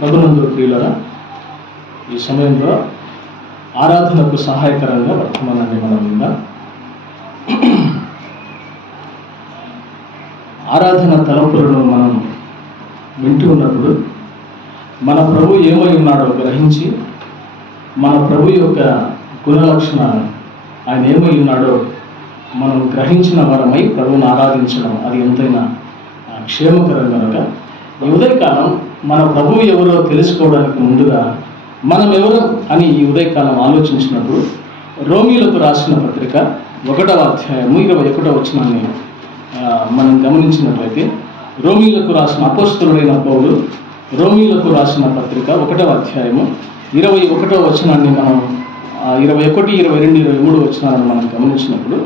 ప్రభునందు ప్రియులరా ఈ సమయంలో ఆరాధనకు సహాయకరంగా వర్తమానాన్ని మనం విందాం. ఆరాధన తలంపులను మనం వింటూ ఉన్నప్పుడు మన ప్రభు ఏమై ఉన్నాడో గ్రహించి మన ప్రభు యొక్క గుణలక్షణాలను ఆయన ఏమై ఉన్నాడో మనం గ్రహించిన వరమై ప్రభువును ఆరాధించడం అది ఎంతైనా క్షేమకరం కనుక. ఈ ఉదయకాలం మన ప్రభువు ఎవరో తెలుసుకోవడానికి ముందుగా మనం ఎవరు అని ఈ ఉదయకాలం ఆలోచించినప్పుడు రోమిలకు రాసిన పత్రిక ఒకటవ అధ్యాయము ఇరవై ఒకటవ వచనాన్ని మనం గమనించినట్లయితే రోమీలకు రాసిన అపోస్తుడైన పౌలు రోమీలకు రాసిన పత్రిక ఒకటవ అధ్యాయము ఇరవై ఒకటవ వచనాన్ని మనం ఇరవై ఒకటి ఇరవై రెండు ఇరవై మూడు వచనాలను మనం గమనించినప్పుడు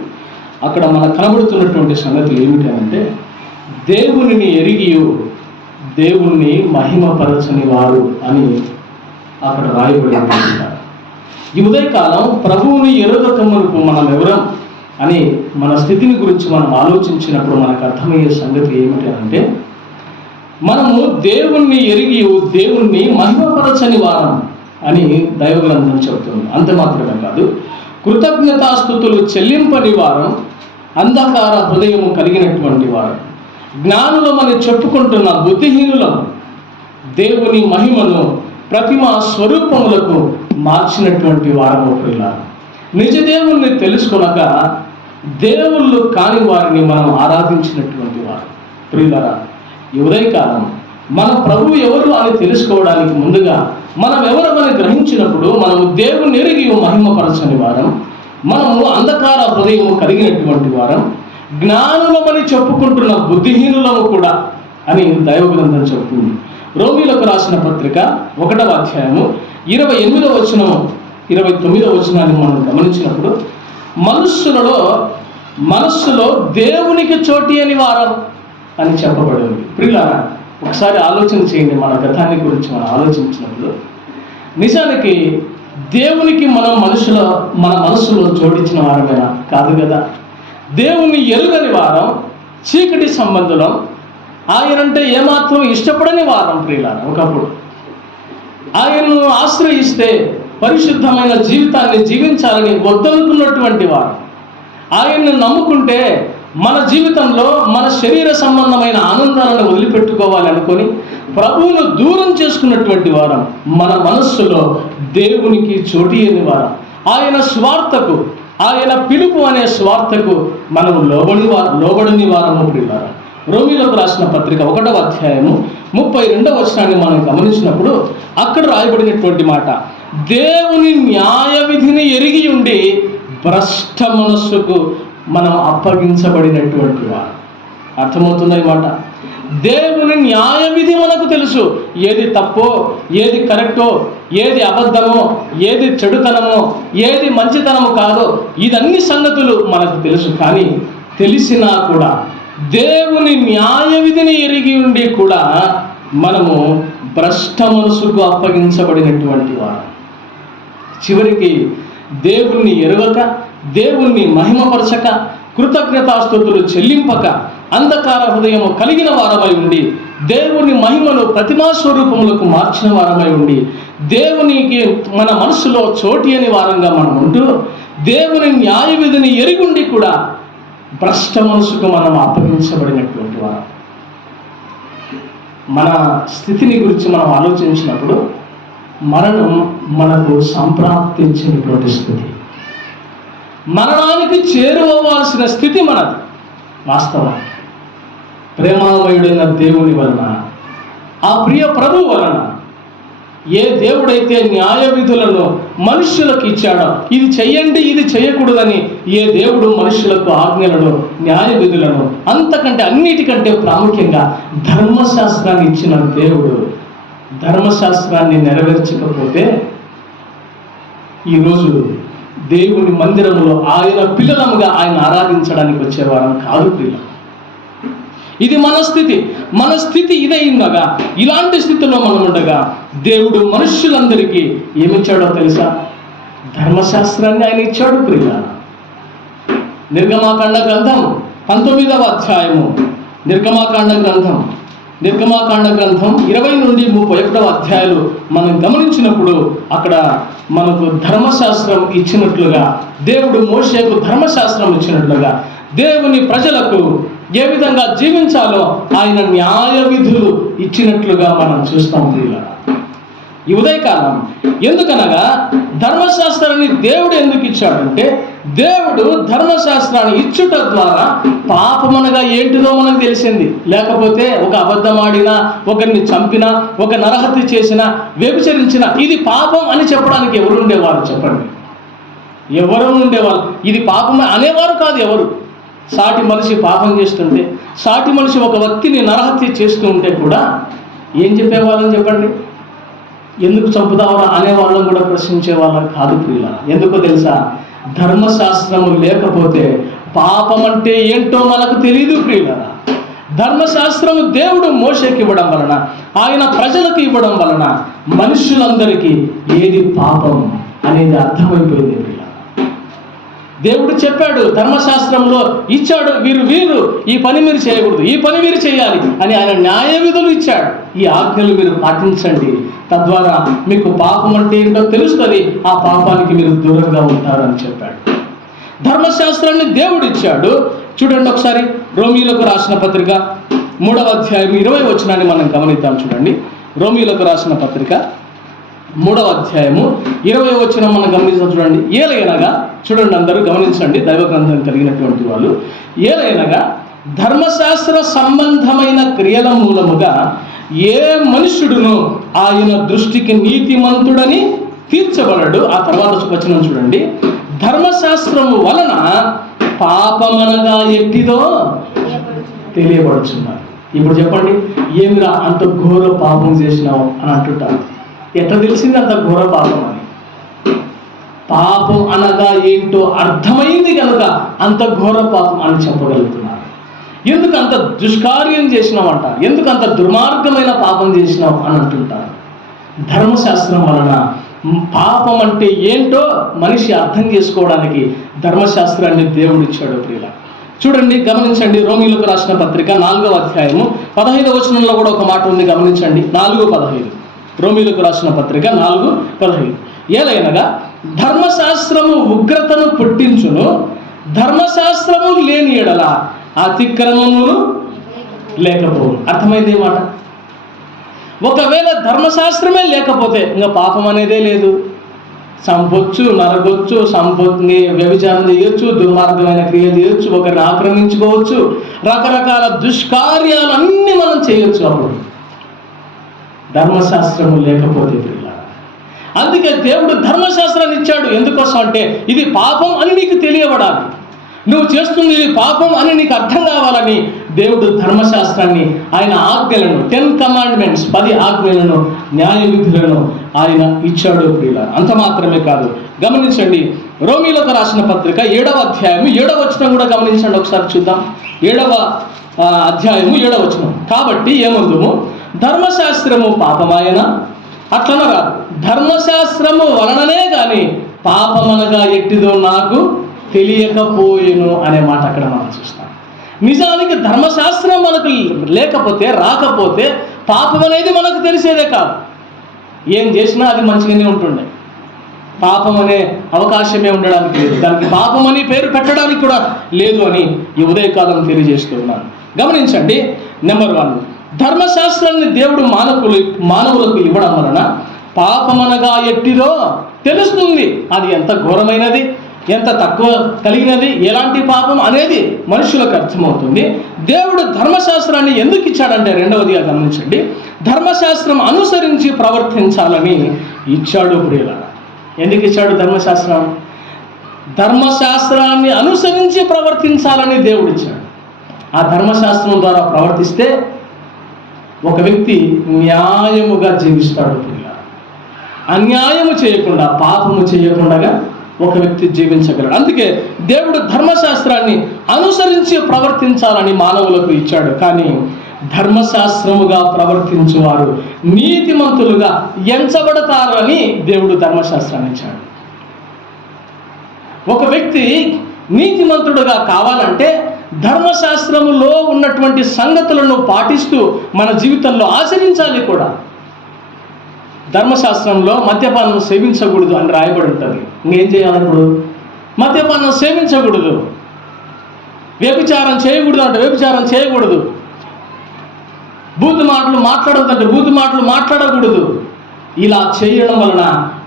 అక్కడ మనకు కనబడుతున్నటువంటి సంగతులు ఏమిటంటే దేవునిని ఎరిగియు దేవుణ్ణి మహిమపరచని వారు అని అక్కడ రాయబడి ఈ ఉదయకాలం ప్రభువుని ఎరుగక మునుపు మనం ఎవరం అని మన స్థితిని గురించి మనం ఆలోచించినప్పుడు మనకు అర్థమయ్యే సంగతి ఏమిటి అంటే మనము దేవుణ్ణి ఎరిగి దేవుణ్ణి మహిమపరచని వారం అని దైవగ్రంథం చెబుతుంది. అంత మాత్రమే కాదు కృతజ్ఞతాస్థుతులు చెల్లింపని వారం అంధకార హృదయము కలిగినటువంటి వారం. జ్ఞానులమని చెప్పుకుంటున్న బుద్ధిహీనులం దేవుని మహిమను ప్రతిమ స్వరూపములకు మార్చినటువంటి వారము నిజ దేవుణ్ణి తెలుసుకునక దేవుళ్ళు కాని వారిని మనం ఆరాధించినటువంటి వారు. ప్రియులరా ఈ ఉదయకాలం మన ప్రభు ఎవరు అని తెలుసుకోవడానికి ముందుగా మనం ఎవరమని గ్రహించినప్పుడు మనము దేవుని ఎరిగి మహిమపరచని వారం మనము అంధకార హృదయం కలిగినటువంటి వారం జ్ఞానులమని చెప్పుకుంటున్న బుద్ధిహీనులము కూడా అని దైవగ్రంథం చెబుతుంది రోమిలకు రాసిన పత్రిక ఒకటవ అధ్యాయము ఇరవై ఎనిమిదవ వచనం ఇరవై తొమ్మిదవ వచనాన్ని మనం గమనించినప్పుడు మనుష్యులలో మనస్సులో దేవునికి చోటి అని వారం అని చెప్పబడింది. ప్రియులారా ఒకసారి ఆలోచన చేయండి మన గతాన్ని గురించి మనం ఆలోచించినప్పుడు. నిజానికి దేవునికి మనం మనుషుల మన మనసులో జోడించిన వారమేనా? కాదు కదా. దేవుని ఎరుగని వారం చీకటి సంబంధులం ఆయనంటే ఏమాత్రం ఇష్టపడని వారం ప్రియులారా ఒకప్పుడు. ఆయనను ఆశ్రయిస్తే పరిశుద్ధమైన జీవితాన్ని జీవించాలని వద్దనుకున్నటువంటి వారు. ఆయన్ని నమ్ముకుంటే మన జీవితంలో మన శరీర సంబంధమైన ఆనందాలను వదిలిపెట్టుకోవాలి అనుకొని ప్రభువును దూరం చేసుకున్నటువంటి వారం మన మనస్సులో దేవునికి చోటీయని వారం. ఆయన స్వార్థకు ఆయన పిలుపు అనే స్వార్థకు మనము లోబడి వా- లోబడని వారము ప్రియులారా రోమిలకు రాసిన పత్రిక ఒకటవ అధ్యాయము ముప్పై రెండవ వచనాన్ని మనం గమనించినప్పుడు అక్కడ రాయబడినటువంటి మాట దేవుని న్యాయ విధిని ఎరిగి ఉండి భ్రష్ట మనస్సుకు మనం అప్పగించబడినటువంటి వారు. అర్థమవుతుందా మాట? దేవుని న్యాయ విధి మనకు తెలుసు. ఏది తప్పో ఏది కరెక్టో ఏది అబద్ధమో ఏది చెడుతనమో ఏది మంచితనము కాదో ఇదన్ని సంగతులు మనకు తెలుసు. కానీ తెలిసినా కూడా దేవుని న్యాయ విధిని ఎరిగి ఉండి కూడా మనము భ్రష్ట మనసుకు అప్పగించబడినటువంటి వారు. చివరికి దేవుణ్ణి ఎరుగక దేవుణ్ణి మహిమపరచక కృతజ్ఞతాస్తుతులు చెల్లింపక అంధకార హృదయము కలిగిన వారమై ఉండి దేవుని మహిమను ప్రతిమా స్వరూపములకు మార్చిన వారమై ఉండి దేవునికి మన మనసులో చోటి అని వారంగా మనం ఉంటూ దేవుని న్యాయ విధిని ఎరిగుండి కూడా భ్రష్ట మనసుకు మనం అప్పగించబడినటువంటి వారం. మన స్థితిని గురించి మనం ఆలోచించినప్పుడు మరణం మనకు సంప్రాప్తించినటువంటి స్థితి. మరణానికి చేరువవలసిన స్థితి మనది వాస్తవం. ప్రేమామయుడైన దేవుని వలన. ఆ ప్రియ ప్రభు వలన ఏ దేవుడైతే న్యాయ విధులను మనుష్యులకు ఇచ్చాడో ఇది చెయ్యండి ఇది చేయకూడదని ఏ దేవుడు మనుష్యులకు ఆజ్ఞలను న్యాయ విధులను అంతకంటే అన్నిటికంటే ప్రాముఖ్యంగా ధర్మశాస్త్రాన్ని ఇచ్చిన దేవుడు ధర్మశాస్త్రాన్ని నెరవేర్చకపోతే ఈరోజు దేవుని మందిరంలో ఆయన పిల్లలముగా ఆయన ఆరాధించడానికి వచ్చేవారం కాదు పిల్లలు ఇది మన స్థితి మన స్థితి ఇదే ఉండగా ఇలాంటి స్థితిలో మనం ఉండగా దేవుడు మనుష్యులందరికీ ఏమిచ్చాడో తెలుసా? ధర్మశాస్త్రాన్ని ఆయన ఇచ్చాడు ప్రియ. నిర్గమాకాండ గ్రంథం పంతొమ్మిదవ అధ్యాయము. నిర్గమాకాండ గ్రంథం. నిర్గమాకాండ గ్రంథం ఇరవై నుండి ముప్పై ఒకటవ అధ్యాయాలు మనం గమనించినప్పుడు అక్కడ మనకు ధర్మశాస్త్రం ఇచ్చినట్లుగా దేవుడు మోషేకు ధర్మశాస్త్రం ఇచ్చినట్లుగా దేవుని ప్రజలకు ఏ విధంగా జీవించాలో ఆయన న్యాయ విధులు ఇచ్చినట్లుగా మనం చూస్తాం ప్రియులారా ఈ ఉదయకాలం ఎందుకనగా ధర్మశాస్త్రాన్ని దేవుడు ఎందుకు ఇచ్చాడంటే దేవుడు ధర్మశాస్త్రాన్ని ఇచ్చుట ద్వారా పాపమనగా ఏంటిదో మనకు తెలిసింది. లేకపోతే ఒక అబద్ధం ఆడినా ఒకరిని చంపినా ఒక నరహత్య చేసిన వ్యభిచరించిన ఇది పాపం అని చెప్పడానికి ఎవరు ఉండేవారు చెప్పండి. ఎవరు ఉండేవాళ్ళు ఇది పాపం అనేవారు కాదు ఎవరు? సాటి మనిషి పాపం చేస్తుంటే సాటి మనిషి ఒక వ్యక్తిని నరహత్య చేస్తూ ఉంటే కూడా ఏం చెప్పేవాళ్ళని చెప్పండి? ఎందుకు చంపుతావరా అనే వాళ్ళని కూడా ప్రశ్నించే వాళ్ళం కాదు ప్రియుల ఎందుకో తెలుసా? ధర్మశాస్త్రము లేకపోతే పాపం అంటే ఏంటో మనకు తెలియదు ప్రియుల ధర్మశాస్త్రము దేవుడు మోసకి ఇవ్వడం వలన ఆయన ప్రజలకు ఇవ్వడం వలన మనుషులందరికీ ఏది పాపం అనేది అర్థమైపోయింది. దేవుడు చెప్పాడు ధర్మశాస్త్రంలో ఇచ్చాడు వీరు వీరు ఈ పని మీరు చేయకూడదు ఈ పని మీరు చేయాలి అని ఆయన న్యాయ విధులు ఇచ్చాడు. ఈ ఆజ్ఞలు మీరు పాటించండి. తద్వారా మీకు పాపం అంటే ఏంటో తెలుస్తుంది ఆ పాపానికి మీరు దూరంగా ఉంటారని చెప్పాడు. ధర్మశాస్త్రాన్ని దేవుడు ఇచ్చాడు. చూడండి ఒకసారి రోమిలకు రాసిన పత్రిక మూడవ అధ్యాయం ఇరవై వచనాన్ని మనం గమనిద్దాం చూడండి. రోమీలకు రాసిన పత్రిక మూడవ అధ్యాయము. ఇరవై వచ్చిన మనం గమనించిన చూడండి. ఏలైనగా చూడండి అందరూ గమనించండి. దైవ గ్రంథం కలిగినటువంటి వాళ్ళు. ఏలైనగా ధర్మశాస్త్ర సంబంధమైన క్రియల మూలముగా ఏ మనుష్యుడును ఆయన దృష్టికి నీతిమంతుడని తీర్చబడడు. ఆ తర్వాత వచనం చూడండి. ధర్మశాస్త్రము వలన పాపమనగా ఎట్టిదో తెలియబడుచున్నారు ఇప్పుడు చెప్పండి ఏమిరా అంత ఘోర పాపం చేసినావు? అని అంటుంటారు. ఎట్లా తెలిసింది అంత ఘోర పాపం అని? పాపం అనగా ఏంటో అర్థమైంది కనుక అంత ఘోర పాపం అని చెప్పగలుగుతున్నారు. ఎందుకు అంత దుష్కార్యం చేసినావు అంట ఎందుకు అంత దుర్మార్గమైన పాపం చేసినావు అని అంటుంటారు. ధర్మశాస్త్రం వలన పాపం అంటే ఏంటో మనిషి అర్థం చేసుకోవడానికి ధర్మశాస్త్రాన్ని దేవుడు ఇచ్చాడు ప్రియుల. చూడండి గమనించండి రోమిలకు రాసిన పత్రిక నాలుగవ అధ్యాయము. పదహైదవ వచనంలో కూడా ఒక మాట ఉంది గమనించండి. నాలుగు పదహైదు. రోమిలకు రాసిన పత్రిక నాలుగు పదహైదు. ఏలైనగా ధర్మశాస్త్రము ఉగ్రతను పుట్టించును ధర్మశాస్త్రము లేని ఎడల అతిక్రమములు లేకపోవు అర్థమైంది మాట? ఒకవేళ ధర్మశాస్త్రమే లేకపోతే ఇంకా పాపం అనేదే లేదు. సంపొచ్చు నరగొచ్చు సంపత్ని వ్యభిచారం చేయొచ్చు దుర్మార్గమైన క్రియ చేయొచ్చు ఒకరిని ఆక్రమించుకోవచ్చు రకరకాల దుష్కార్యాలన్నీ మనం చేయొచ్చు అప్పుడు. ధర్మశాస్త్రము లేకపోతే ప్రియులారా. అందుకే దేవుడు ధర్మశాస్త్రాన్ని ఇచ్చాడు. ఎందుకోసం అంటే ఇది పాపం అని నీకు తెలియబడాలి. నువ్వు చేస్తుంది ఇది పాపం అని నీకు అర్థం కావాలని దేవుడు ధర్మశాస్త్రాన్ని ఆయన ఆజ్ఞలను టెన్ కమాండ్మెంట్స్ పది ఆజ్ఞలను న్యాయ విధులను ఆయన ఇచ్చాడు ప్రియుల అంత మాత్రమే కాదు. గమనించండి రోమిలకు రాసిన పత్రిక ఏడవ అధ్యాయం ఏడవ వచనం కూడా గమనించండి ఒకసారి చూద్దాం. ఏడవ అధ్యాయము ఏడవ వచనం. కాబట్టి ఏముందుము? ధర్మశాస్త్రము పాపమాయన? అట్లన రాదు. ధర్మశాస్త్రము వలననే కానీ పాపమనగా ఎట్టిదో నాకు తెలియకపోయేను అనే మాట అక్కడ మనం చూస్తాం. నిజానికి ధర్మశాస్త్రం మనకు లేకపోతే రాకపోతే పాపం అనేది మనకు తెలిసేదే కాదు. ఏం చేసినా అది మంచిగానే ఉంటుండే. పాపం అనే అవకాశమే ఉండడానికి లేదు. దానికి పాపం అని పేరు పెట్టడానికి కూడా లేదు అని ఈ ఉదయకాలం తెలియజేస్తూ ఉన్నాను. గమనించండి నెంబర్ వన్. ధర్మశాస్త్రాన్ని దేవుడు మానవులు మానవులకు ఇవ్వడం వలన పాపమనగా ఎట్టిదో తెలుస్తుంది. అది ఎంత ఘోరమైనది ఎంత తక్కువ కలిగినది ఎలాంటి పాపం అనేది మనుషులకు అర్థమవుతుంది. దేవుడు ధర్మశాస్త్రాన్ని ఎందుకు ఇచ్చాడంటే రెండవదిగా గమనించండి. ధర్మశాస్త్రం అనుసరించి ప్రవర్తించాలని ఇచ్చాడు ప్రియుల ఎందుకు ఇచ్చాడు ధర్మశాస్త్రం? ధర్మశాస్త్రాన్ని అనుసరించి ప్రవర్తించాలని దేవుడు ఇచ్చాడు. ఆ ధర్మశాస్త్రం ద్వారా ప్రవర్తిస్తే ఒక వ్యక్తి న్యాయముగా జీవిస్తాడు అన్యాయము చేయకుండా పాపము చేయకుండా ఒక వ్యక్తి జీవించగలడు. అందుకే దేవుడు ధర్మశాస్త్రాన్ని అనుసరించి ప్రవర్తించాలని మానవులకు ఇచ్చాడు. కానీ ధర్మశాస్త్రముగా ప్రవర్తించువారు నీతిమంతులుగా ఎంచబడతారు అని దేవుడు ధర్మశాస్త్రాన్ని ఇచ్చాడు. ఒక వ్యక్తి నీతిమంతుడుగా కావాలంటే ధర్మశాస్త్రములో ఉన్నటువంటి సంగతులను పాటిస్తూ మన జీవితంలో ఆచరించాలి కూడా. ధర్మశాస్త్రంలో మద్యపానం సేవించకూడదు అని రాయబడి ఉంటుంది. ఇంకేం చేయాలి ఇప్పుడు? మద్యపానం సేవించకూడదు. వ్యభిచారం చేయకూడదు అంటే వ్యభిచారం చేయకూడదు. బూతు మాటలు మాట్లాడవద్దంటే బూతు మాటలు మాట్లాడకూడదు. ఇలా చేయడం వలన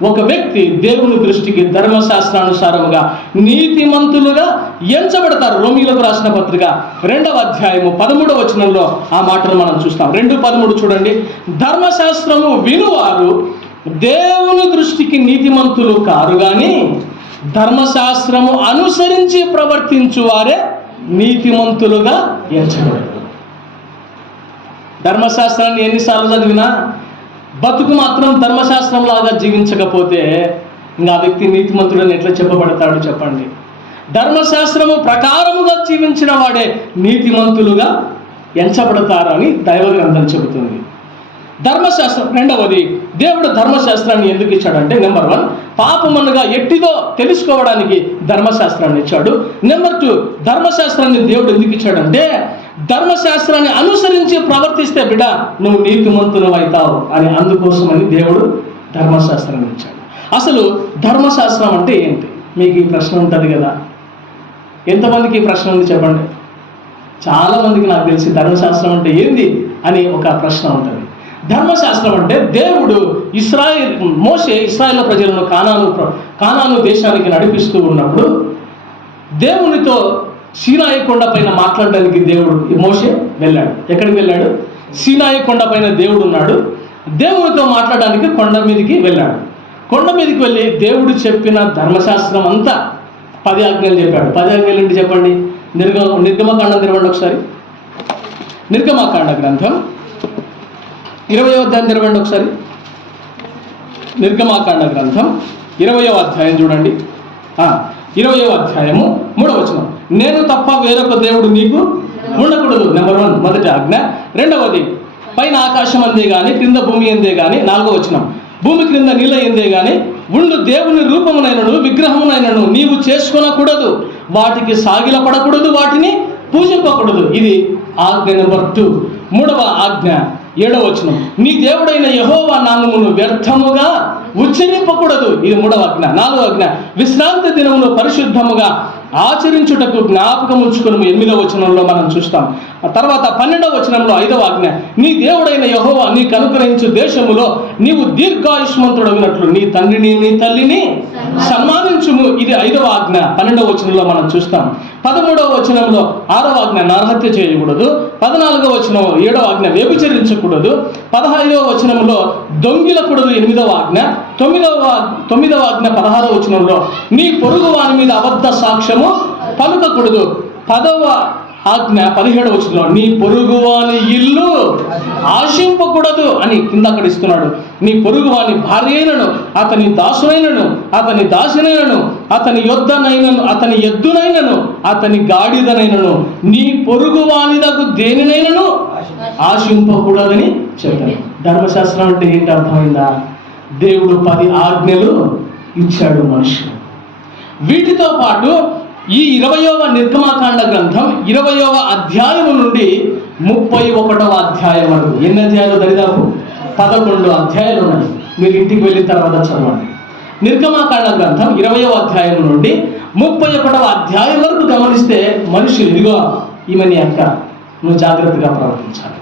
ఒక వ్యక్తి దేవుని దృష్టికి ధర్మశాస్త్రానుసారముగా నీతిమంతులుగా ఎంచబడతారు. రోమిలకు రాసిన పత్రిక రెండవ అధ్యాయము పదమూడవ వచనంలో ఆ మాటను మనం చూస్తాం. రెండు పదమూడు చూడండి. ధర్మశాస్త్రము వినువారు దేవుని దృష్టికి నీతిమంతులు కారు కానీ ధర్మశాస్త్రము అనుసరించి ప్రవర్తించు వారే నీతిమంతులుగా ఎంచబడతారు ధర్మశాస్త్రాన్ని ఎన్నిసార్లు చదివినా బతుకు మాత్రం ధర్మశాస్త్రం లాగా జీవించకపోతే ఇంకా ఆ వ్యక్తి నీతిమంతుడని ఎట్లా చెప్పబడతాడు చెప్పండి? ధర్మశాస్త్రము ప్రకారముగా జీవించిన వాడే నీతిమంతులుగా ఎంచబడతారని దైవ గ్రంథం చెబుతుంది. ధర్మశాస్త్రం రెండవది దేవుడు ధర్మశాస్త్రాన్ని ఎందుకు ఇచ్చాడంటే నెంబర్ వన్ పాపమనగా ఎట్టిదో తెలుసుకోవడానికి ధర్మశాస్త్రాన్ని ఇచ్చాడు. నెంబర్ టూ ధర్మశాస్త్రాన్ని దేవుడు ఎందుకు ఇచ్చాడంటే ధర్మశాస్త్రాన్ని అనుసరించి ప్రవర్తిస్తే బిడ్డ నువ్వు నీతిమంతులు అవుతావు అని అందుకోసమని దేవుడు ధర్మశాస్త్రం ఇచ్చాడు. అసలు ధర్మశాస్త్రం అంటే ఏంటి? మీకు ఈ ప్రశ్న ఉంటుంది కదా. ఎంతమందికి ఈ ప్రశ్న ఉంది చెప్పండి? చాలామందికి నాకు తెలిసి ధర్మశాస్త్రం అంటే ఏంది అని ఒక ప్రశ్న ఉంటుంది. ధర్మశాస్త్రం అంటే దేవుడు ఇస్రాయిల్ మోసే ఇస్రాయిల్ ప్రజలను కానాను ప్ర- కానాను దేశానికి నడిపిస్తూ ఉన్నప్పుడు దేవునితో సీనాయి కొండ పైన మాట్లాడడానికి దేవుడు ఈ మోషే వెళ్ళాడు. ఎక్కడికి వెళ్ళాడు? సీనాయి కొండ పైన దేవుడు ఉన్నాడు. దేవుడితో మాట్లాడడానికి కొండ మీదకి వెళ్ళాడు. కొండ మీదకి వెళ్ళి దేవుడు చెప్పిన ధర్మశాస్త్రం అంతా పది ఆజ్ఞలు చెప్పాడు. పది ఆజ్ఞలు ఏంటి చెప్పండి? నిర్గ నిర్గమకాండం తెరవండి ఒకసారి. నిర్గమకాండ గ్రంథం ఇరవయో అధ్యాయం తెరవండి ఒకసారి. నిర్గమాకాండ గ్రంథం ఇరవయో అధ్యాయం చూడండి. ఇరవయో అధ్యాయము మూడవచనం నేను తప్ప వేరొక దేవుడు నీకు ఉండకూడదు. నెంబర్ వన్ మొదటి ఆజ్ఞ. రెండవది పైన ఆకాశం అందే కానీ క్రింద భూమి అందే కానీ నాలుగో వచనం. భూమి క్రింద నీళ్ళ ఎందే కానీ ఉండు దేవుని రూపమునైనను విగ్రహమునైనను నీవు చేసుకొనకూడదు. వాటికి సాగిలపడకూడదు వాటిని పూజింపకూడదు. ఇది ఆజ్ఞ నెంబర్ టూ మూడవ ఆజ్ఞ ఏడవ వచనం. నీ దేవుడైన యహోవా నామమును వ్యర్థముగా ఉచ్చరింపకూడదు. ఇది మూడవ ఆజ్ఞ. నాలుగవ ఆజ్ఞ. విశ్రాంతి దినమును పరిశుద్ధముగా ఆచరించుటకు జ్ఞాపకం ఉంచుకుని ఎనిమిదవ వచనంలో మనం చూస్తాం. ఆ తర్వాత పన్నెండవ వచనంలో ఐదవ ఆజ్ఞ నీ దేవుడైన యహోవా నీకు అనుగ్రహించు దేశములో నీవు దీర్ఘాయుష్మంతుడగినట్లు. నీ తండ్రిని నీ తల్లిని సన్మానించుము. ఇది ఐదవ ఆజ్ఞ. పన్నెండవ వచనంలో మనం చూస్తాం. పదమూడవ వచనంలో ఆరవ ఆజ్ఞ నరహత్య చేయకూడదు. పద్నాలుగవ వచనం ఏడవ ఆజ్ఞ వ్యభిచరించకూడదు. పదహైదవ వచనంలో దొంగిలకూడదు ఎనిమిదవ ఆజ్ఞ. తొమ్మిదవ తొమ్మిదవ ఆజ్ఞ పదహారవ వచనంలో నీ పొరుగు వాని మీద అబద్ధ సాక్ష్యము పలుకకూడదు. పదవ ఆజ్ఞ పదిహేడు వచనంలో నీ పొరుగు వాని ఇల్లు ఆశింపకూడదు అని కింద అక్కడ ఇస్తున్నాడు. నీ పొరుగు వాని భార్య అయినను అతని దాసునైనను అతని దాసినైనను అతని యొద్దనైనను అతని ఎద్దునైనను అతని గాడిదనైనను నీ పొరుగు వానిదకు దేనినైనను ఆశింపకూడదని చెప్పాడు. ధర్మశాస్త్రం అంటే ఏంటి అర్థమైందా? దేవుడు పది ఆజ్ఞలు ఇచ్చాడు మనుషులు వీటితో పాటు ఈ ఇరవయవ నిర్గమాకాండ గ్రంథం ఇరవయవ అధ్యాయము నుండి ముప్పై ఒకటవ అధ్యాయం వరకు. ఎన్ని అధ్యాయాలు దరిదాపు? పదకొండు అధ్యాయాలు ఉన్నాయి. మీరు ఇంటికి వెళ్ళిన తర్వాత చదవండి. నిర్గమాకాండ గ్రంథం ఇరవయవ అధ్యాయం నుండి ముప్పై ఒకటవ అధ్యాయం వరకు గమనిస్తే మనుషులు ఇదిగో ఈమెని అక్క నువ్వు జాగ్రత్తగా ప్రవర్తించాలి.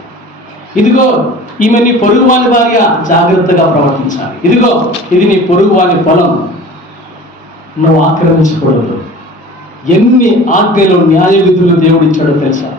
ఇదిగో ఈమె నీ పొరుగు వాని భార్య జాగ్రత్తగా ప్రవర్తించాలి. ఇదిగో ఇది నీ పొరుగు వాని పొలం. నువ్వు ఆక్రమించకూడదు. ఎన్ని ఆజ్ఞలు న్యాయ విధులు దేవుడిచ్చాడో తెలుసా?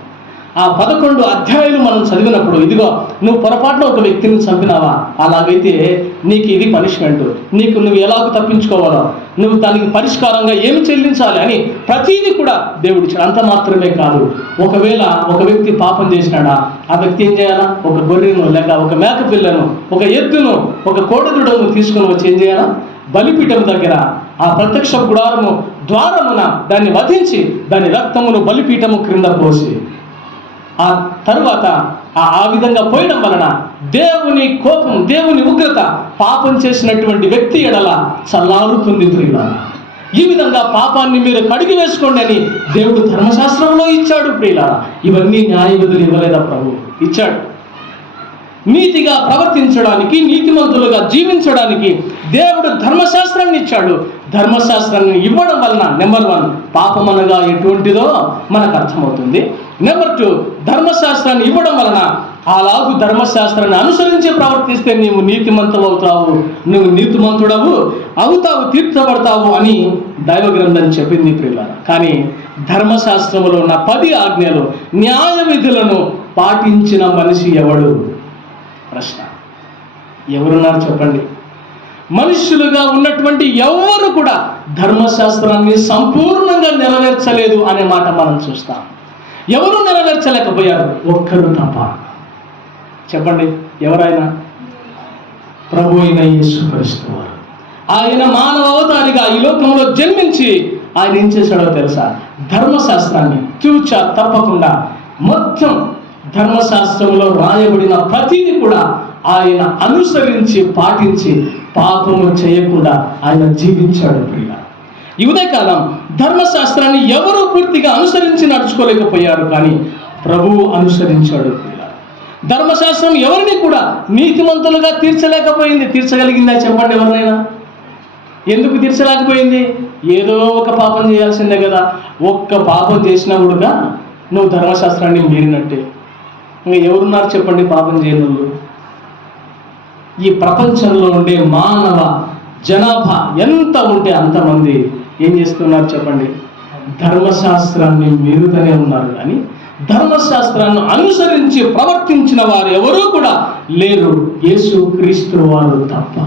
ఆ పదకొండు అధ్యాయులు మనం చదివినప్పుడు ఇదిగో నువ్వు పొరపాటున ఒక వ్యక్తిని చంపినావా? అలాగైతే నీకు ఇది పనిష్మెంట్. నీకు నువ్వు ఎలాగ తప్పించుకోవాలో? నువ్వు దానికి పరిష్కారంగా ఏమి చెల్లించాలి అని ప్రతీది కూడా దేవుడు అంత మాత్రమే కాదు. ఒకవేళ ఒక వ్యక్తి పాపం చేసినాడా? ఆ వ్యక్తి ఏం చేయాలా? ఒక గొర్రెను లేక ఒక మేక పిల్లను ఒక ఎద్దును ఒక కోడదుడను తీసుకొని వచ్చి ఏం చేయాలా? బలిపీఠం దగ్గర ఆ ప్రత్యక్ష గుడారము ద్వారమున దాన్ని వధించి దాని రక్తమును బలిపీఠము క్రింద పోసి ఆ తరువాత ఆ ఆ విధంగా పోయడం వలన దేవుని కోపం దేవుని ఉగ్రత పాపం చేసినటువంటి వ్యక్తి ఎడల చల్లారుతుంది ప్రియుల ఈ విధంగా పాపాన్ని మీరు కడిగి వేసుకోండి అని దేవుడు ధర్మశాస్త్రంలో ఇచ్చాడు ప్రియులారా. ఇవన్నీ న్యాయవిధులు ఇవ్వలేదా ప్రభు? ఇచ్చాడు. నీతిగా ప్రవర్తించడానికి నీతిమంతులుగా జీవించడానికి దేవుడు ధర్మశాస్త్రాన్ని ఇచ్చాడు. ధర్మశాస్త్రాన్ని ఇవ్వడం వలన నెంబర్ వన్ పాపం అనగా ఎటువంటిదో మనకు అర్థమవుతుంది. నెంబర్ టూ ధర్మశాస్త్రాన్ని ఇవ్వడం వలన అలాగు ధర్మశాస్త్రాన్ని అనుసరించి ప్రవర్తిస్తే నీవు నీతిమంతులు అవుతావు నువ్వు నీతిమంతుడవు అవుతావు తీర్చబడతావు అని దైవ గ్రంథం చెప్పింది ప్రియుల కానీ ధర్మశాస్త్రములో ఉన్న పది ఆజ్ఞలు న్యాయ విధులను పాటించిన మనిషి ఎవడు? ప్రశ్న. ఎవరున్నారు చెప్పండి? మనుష్యులుగా ఉన్నటువంటి ఎవరు కూడా ధర్మశాస్త్రాన్ని సంపూర్ణంగా నెరవేర్చలేదు అనే మాట మనం చూస్తాం. ఎవరు నెరవేర్చలేకపోయారు? ఒక్కరు తప్ప చెప్పండి ఎవరైనా? ప్రభు అయిన యేసుక్రీస్తు ఆయన మానవ అవతారిగా ఈ లోకంలో జన్మించి ఆయన ఏం చేశాడో తెలుసా? ధర్మశాస్త్రాన్ని తూచ తప్పకుండా మొత్తం ధర్మశాస్త్రంలో రాయబడిన ప్రతిదీ కూడా ఆయన అనుసరించి పాటించి పాపము చేయకుండా ఆయన జీవించాడు ప్రియ. ఈ ఉదయకాలం ధర్మశాస్త్రాన్ని ఎవరూ పూర్తిగా అనుసరించి నడుచుకోలేకపోయారు కానీ ప్రభువు అనుసరించాడు ధర్మశాస్త్రం ఎవరిని కూడా నీతిమంతులుగా తీర్చలేకపోయింది. తీర్చగలిగిందా చెప్పండి ఎవరినైనా? ఎందుకు తీర్చలేకపోయింది? ఏదో ఒక పాపం చేయాల్సిందే కదా. ఒక్క పాపం చేసినా కూడా నువ్వు ధర్మశాస్త్రాన్ని మీరినట్టే. ఇంకా ఎవరున్నారు చెప్పండి పాపం చేయని ఈ ప్రపంచంలో ఉండే మానవ జనాభా ఎంత ఉంటే అంతమంది ఏం చేస్తున్నారు చెప్పండి? ధర్మశాస్త్రాన్ని మీరుతనే ఉన్నారు కానీ ధర్మశాస్త్రాన్ని అనుసరించి ప్రవర్తించిన వారు ఎవరూ కూడా లేరు. యేసు క్రీస్తు వారు తప్ప.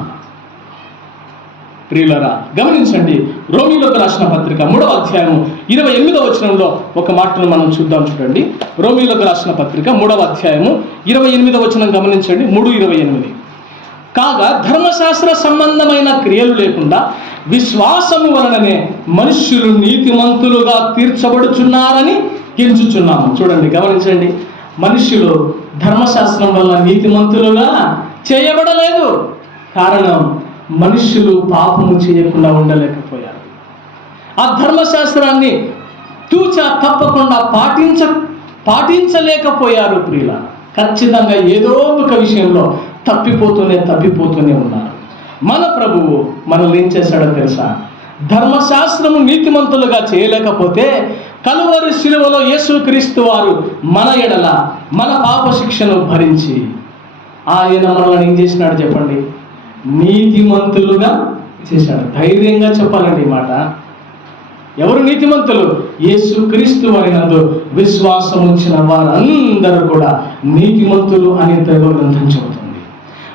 ప్రియులరా గమనించండి. రోమిలోకి రాసిన పత్రిక మూడవ అధ్యాయం ఇరవై ఎనిమిదవ వచనంలో ఒక మాటను మనం చూద్దాం చూడండి. రోమిలోకి రాసిన పత్రిక మూడవ అధ్యాయము ఇరవై ఎనిమిదవ వచనం గమనించండి. మూడు ఇరవై ఎనిమిది. కాగా ధర్మశాస్త్ర సంబంధమైన క్రియలు లేకుండా విశ్వాసము వలననే మనుష్యులు నీతిమంతులుగా తీర్చబడుచున్నారని గెలుచుచున్నాము చూడండి గమనించండి. మనుష్యులు ధర్మశాస్త్రం వల్ల నీతిమంతులుగా చేయబడలేదు. కారణం మనుష్యులు పాపము చేయకుండా ఉండలేకపోయారు. ఆ ధర్మశాస్త్రాన్ని తూచా తప్పకుండా పాటించ పాటించలేకపోయారు ప్రియుల ఖచ్చితంగా ఏదో ఒక విషయంలో తప్పిపోతూనే తప్పిపోతూనే ఉన్నారు. మన ప్రభువు మనల్ని ఏం చేశాడో తెలుసా? ధర్మశాస్త్రము నీతిమంతులుగా చేయలేకపోతే కలువరి శిలువలో యేసుక్రీస్తు వారు మన ఎడల మన పాప శిక్షను భరించి ఆయన మనల్ని ఏం చేసినాడు చెప్పండి? నీతిమంతులుగా చేశాడు. ధైర్యంగా చెప్పాలండి ఈ మాట. ఎవరు నీతిమంతులు? యేసు క్రీస్తు విశ్వాసం ఉంచిన వారందరూ కూడా నీతిమంతులు అని దైవ గ్రంథం చెబుతారు.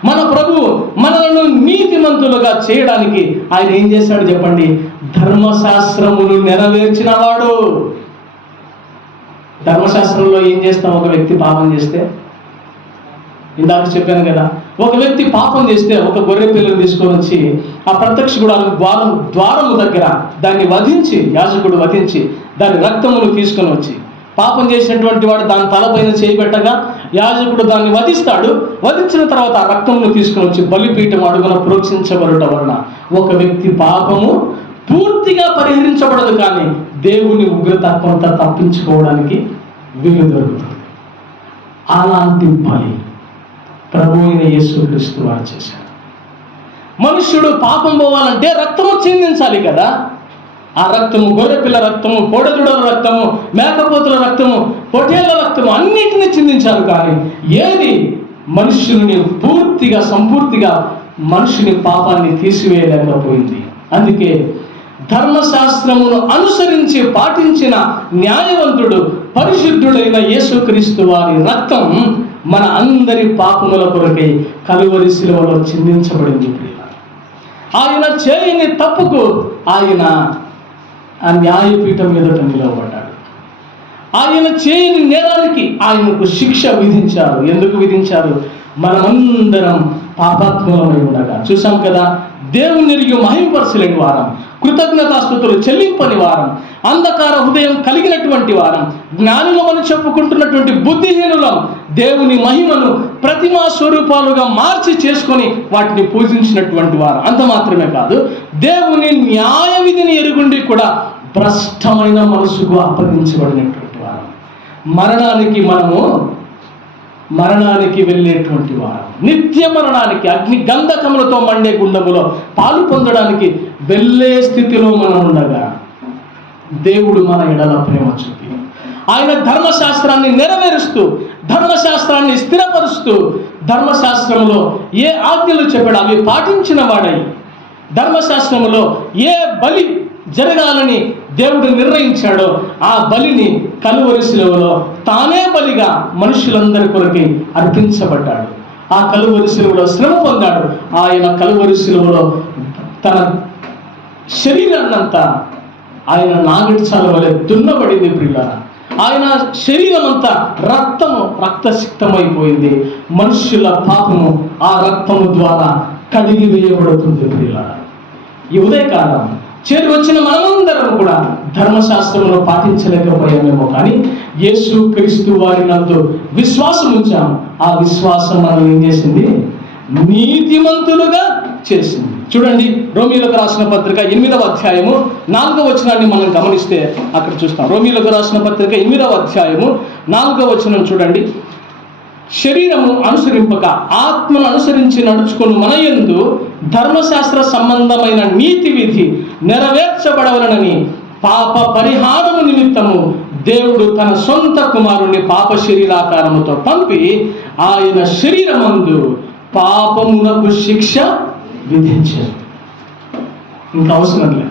మన ప్రభు మనలను నీతిమంతులుగా చేయడానికి ఆయన ఏం చేశాడు చెప్పండి? ధర్మశాస్త్రమును నెరవేర్చిన వాడు. ధర్మశాస్త్రంలో ఏం చేస్తాం? ఒక వ్యక్తి పాపం చేస్తే? ఇందాక చెప్పాను కదా ఒక వ్యక్తి పాపం చేస్తే ఒక గొర్రె పిల్లను తీసుకొని వచ్చి ఆ ప్రత్యక్ష గుడాలు ద్వారం ద్వారము దగ్గర దాన్ని వధించి యాజకుడు వధించి దాని రక్తమును తీసుకొని వచ్చి పాపం చేసినటువంటి వాడు దాని తలపైన చేయబెట్టగా యాజకుడు దాన్ని వధిస్తాడు. వధించిన తర్వాత ఆ రక్తమును తీసుకుని వచ్చి బలిపీఠం అడుగున ప్రోక్షించబడట వలన ఒక వ్యక్తి పాపము పూర్తిగా పరిహరించబడదు కానీ దేవుని ఉగ్రత కొంత తప్పించుకోవడానికి వీలు దొరుకుతుంది. అలాంటి బలి ప్రభు అయిన యేసుక్రీస్తు వారు చేశారు. మనుష్యుడు పాపం పోవాలంటే రక్తము చిందించాలి కదా. ఆ రక్తము గొర్రెపిల్ల రక్తము కోడదుడల రక్తము మేకపోతుల రక్తము పొటేళ్ళ రక్తము అన్నిటిని చిందించారు కానీ ఏది? మనుష్యుని పూర్తిగా సంపూర్తిగా మనుషుని పాపాన్ని తీసివేయలేకపోయింది. అందుకే ధర్మశాస్త్రమును అనుసరించి పాటించిన న్యాయవంతుడు పరిశుద్ధుడైన యేసుక్రీస్తు వారి రక్తం మన అందరి పాపముల కొరకై కలువరి శిలువలో చిందించబడింది ఆయన చేయని తప్పుకు ఆయన ఆ న్యాయపీఠం మీదట నిలబడ్డాడు. ఆయన చేయని నేరానికి ఆయనకు శిక్ష విధించారు. ఎందుకు విధించారు? మనమందరం పాపాత్మలమై ఉండగా. చూసాం కదా దేవుని ఎరిగి మహిమపరచలేని వారం కృతజ్ఞతాస్థుతులు చెల్లింపని వారం అంధకార హృదయం కలిగినటువంటి వారం జ్ఞానులమని చెప్పుకుంటున్నటువంటి బుద్ధిహీనులం దేవుని మహిమను ప్రతిమా స్వరూపాలుగా మార్చి చేసుకొని వాటిని పూజించినటువంటి వారు. అంత మాత్రమే కాదు దేవుని న్యాయ విధిని ఎరుగుండి కూడా భ్రష్టమైన మనసుకు అప్పగించబడినటువంటి వారు. మరణానికి మనము మరణానికి వెళ్ళేటువంటి వారు. నిత్య మరణానికి అగ్ని గంధకములతో మండే గుండములో పాలు పొందడానికి వెళ్ళే స్థితిలో మనం ఉండగా దేవుడు మన ఎడల ప్రేమ ఆయన ధర్మశాస్త్రాన్ని నెరవేరుస్తూ ధర్మశాస్త్రాన్ని స్థిరపరుస్తూ ధర్మశాస్త్రంలో ఏ ఆజ్ఞలు చెప్పాడు అవి పాటించిన వాడై ధర్మశాస్త్రములో ఏ బలి జరగాలని దేవుడు నిర్ణయించాడో ఆ బలిని కలువరి శిలువలో తానే బలిగా మనుషులందరి కొరకి అర్పించబడ్డాడు. ఆ కలువరి శిలువలో శ్రమ పొందాడు. ఆయన కలువరి శిలువలో తన శరీరాన్నంతా ఆయన నాగడిచాల వలె దున్నబడింది ప్రియులారా. ఆయన శరీరం అంతా రక్తము రక్తసిక్తమైపోయింది. మనుష్యుల పాపము ఆ రక్తము ద్వారా కడిగి వేయబడుతుంది ప్రియులారా. ఈ ఉదయకాలం చేరి వచ్చిన మనమందరం కూడా ధర్మశాస్త్రంలో పాటించలేకపోయామేమో కానీ యేసు క్రీస్తు వారి నందు విశ్వాసం ఉంచాము ఆ విశ్వాసం మనం ఏం చేసింది? నీతిమంతులుగా చేసింది. చూడండి రోమిలకు రాసిన పత్రిక ఎనిమిదవ అధ్యాయము నాలుగవ వచనాన్ని మనం గమనిస్తే అక్కడ చూస్తాం. రోమిలకు రాసిన పత్రిక ఎనిమిదవ అధ్యాయము నాలుగవ వచనం చూడండి. శరీరము అనుసరింపక ఆత్మను అనుసరించి నడుచుకుని మన యందు ధర్మశాస్త్ర సంబంధమైన నీతి విధి నెరవేర్చబడవలనని పాప పరిహారము నిమిత్తము దేవుడు తన సొంత కుమారుణ్ణి పాప శరీరాకారముతో పంపి ఆయన శరీరమందు పాపమునకు శిక్ష విధించారు. ఇంకా అవసరం లే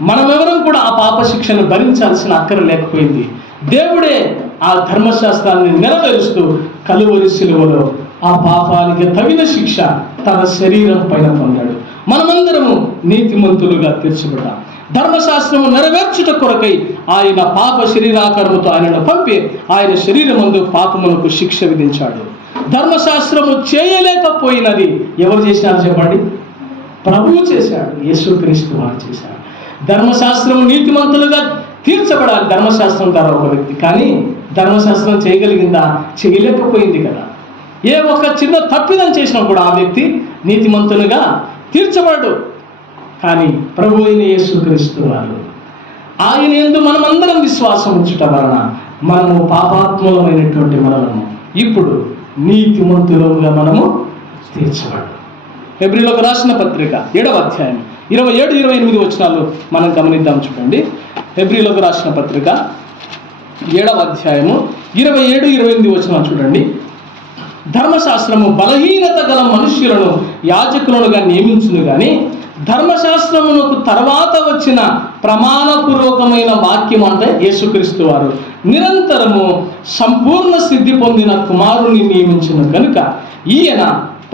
మనమెవరం కూడా ఆ పాప శిక్షను భరించాల్సిన అక్కర లేకపోయింది. దేవుడే ఆ ధర్మశాస్త్రాన్ని నెరవేరుస్తూ కలువరి శిలువలో ఆ పాపానికి తగిన శిక్ష తన శరీరం పైన పొందాడు. మనమందరము నీతిమంతులుగా తీర్చబడ్డాం. ధర్మశాస్త్రము నెరవేర్చుట కొరకై ఆయన పాప శరీరాకారముతో ఆయనను పంపి ఆయన శరీరమందు పాపమునకు శిక్ష విధించాడు. ధర్మశాస్త్రము చేయలేకపోయినది ఎవరు చేసినారు చెప్పండి? ప్రభువు చేశాడు యేసుక్రీస్తు వారు చేశాడు ధర్మశాస్త్రం నీతిమంతులుగా తీర్చబడాలి. ధర్మశాస్త్రం ద్వారా ఒక వ్యక్తి. కానీ ధర్మశాస్త్రం చేయగలిగిందా? చేయలేకపోయింది కదా. ఏ ఒక్క చిన్న తప్పిదం చేసినా కూడా ఆ వ్యక్తి నీతిమంతులుగా తీర్చబడు కానీ ప్రభు అయిన యేసుక్రీస్తు వారు ఆయన ఎందు మనమందరం విశ్వాసం ఉంచుట వలన మనము పాపాత్మలమైనటువంటి మనము ఇప్పుడు నీతిమంతులుగా మనము తీర్చబడు ఫిబ్రిలోకి రాసిన పత్రిక ఏడవ అధ్యాయం ఇరవై ఏడు ఇరవై ఎనిమిది వచనాలు మనం గమనిద్దాం చూడండి. ఫిబ్రిలోకి రాసిన పత్రిక ఏడవ అధ్యాయము ఇరవై ఏడు ఇరవై ఎనిమిది వచనాలు చూడండి. ధర్మశాస్త్రము బలహీనత గల మనుష్యులను యాజకులనుగా నియమించును కానీ ధర్మశాస్త్రమునకు తర్వాత వచ్చిన ప్రమాణపూర్వకమైన వాక్యం అంటే యేసుక్రీస్తు వారు. నిరంతరము సంపూర్ణ సిద్ధి పొందిన కుమారుని నియమించిన కనుక ఈయన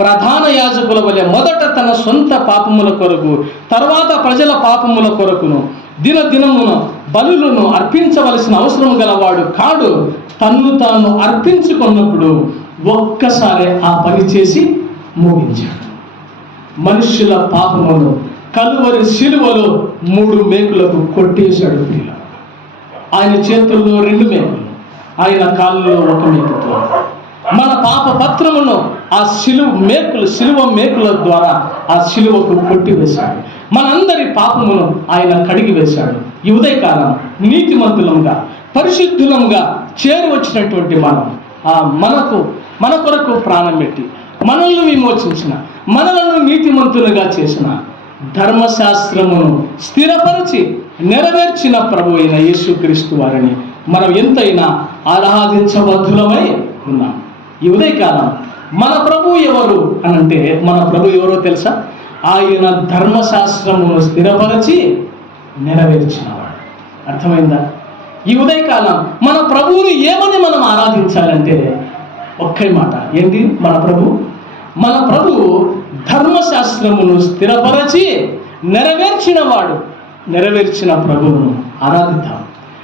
ప్రధాన యాజకుల వలె మొదట తన సొంత పాపముల కొరకు తర్వాత ప్రజల పాపముల కొరకును దినదినమున బలులను అర్పించవలసిన అవసరం గలవాడు కాడు తన్ను తాను అర్పించుకున్నప్పుడు ఒక్కసారి ఆ పని చేసి ముగించాడు. మనుష్యుల పాపమును కలువరి శిలువలో మూడు మేకులకు కొట్టేశాడు ఆయన చేతుల్లో రెండు మేకులు ఆయన కాళ్ళలో ఒక మేకుతో. మన పాప పత్రమును ఆ శిలువ మేకులు శిలువ మేకుల ద్వారా ఆ శిలువకు కొట్టివేశాడు. మనందరి పాపమును ఆయన కడిగి వేశాడు ఈ ఉదయకాలం నీతిమంతులంగా పరిశుద్ధులంగా చేరువచ్చినటువంటి మనం ఆ మనకు మన కొరకు ప్రాణం పెట్టి మనల్ని విమోచించిన మనలను నీతిమంతులుగా చేసిన ధర్మశాస్త్రమును స్థిరపరిచి నెరవేర్చిన ప్రభు అయిన యేసుక్రీస్తు వారిని మనం ఎంతైనా ఆరాధించబద్ధులమై ఉన్నాం. ఈ ఉదయకాలం మన ప్రభు ఎవరు అని అంటే మన ప్రభు ఎవరో తెలుసా? ఆయన ధర్మశాస్త్రమును స్థిరపరచి నెరవేర్చినవాడు. అర్థమైందా? ఈ ఉదయకాలం మన ప్రభువుని ఏమని మనం ఆరాధించాలంటే ఒక్కే మాట. ఏంటి? మన ప్రభు? మన ప్రభు ధర్మశాస్త్రమును స్థిరపరచి నెరవేర్చినవాడు. నెరవేర్చిన ప్రభువును ఆరాధిద్దాం.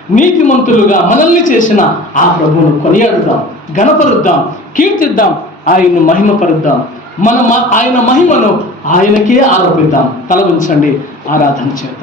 నీతిమంతులుగా మనల్ని చేసిన ఆ ప్రభువును కొనియాడుదాం. గణపరుద్దాం కీర్తిద్దాం ఆయన్ను మహిమపరుద్దాం. మనం ఆయన మహిమను ఆయనకే ఆరోపిద్దాం. తల ఉంచండి ఆరాధన చేద్దాం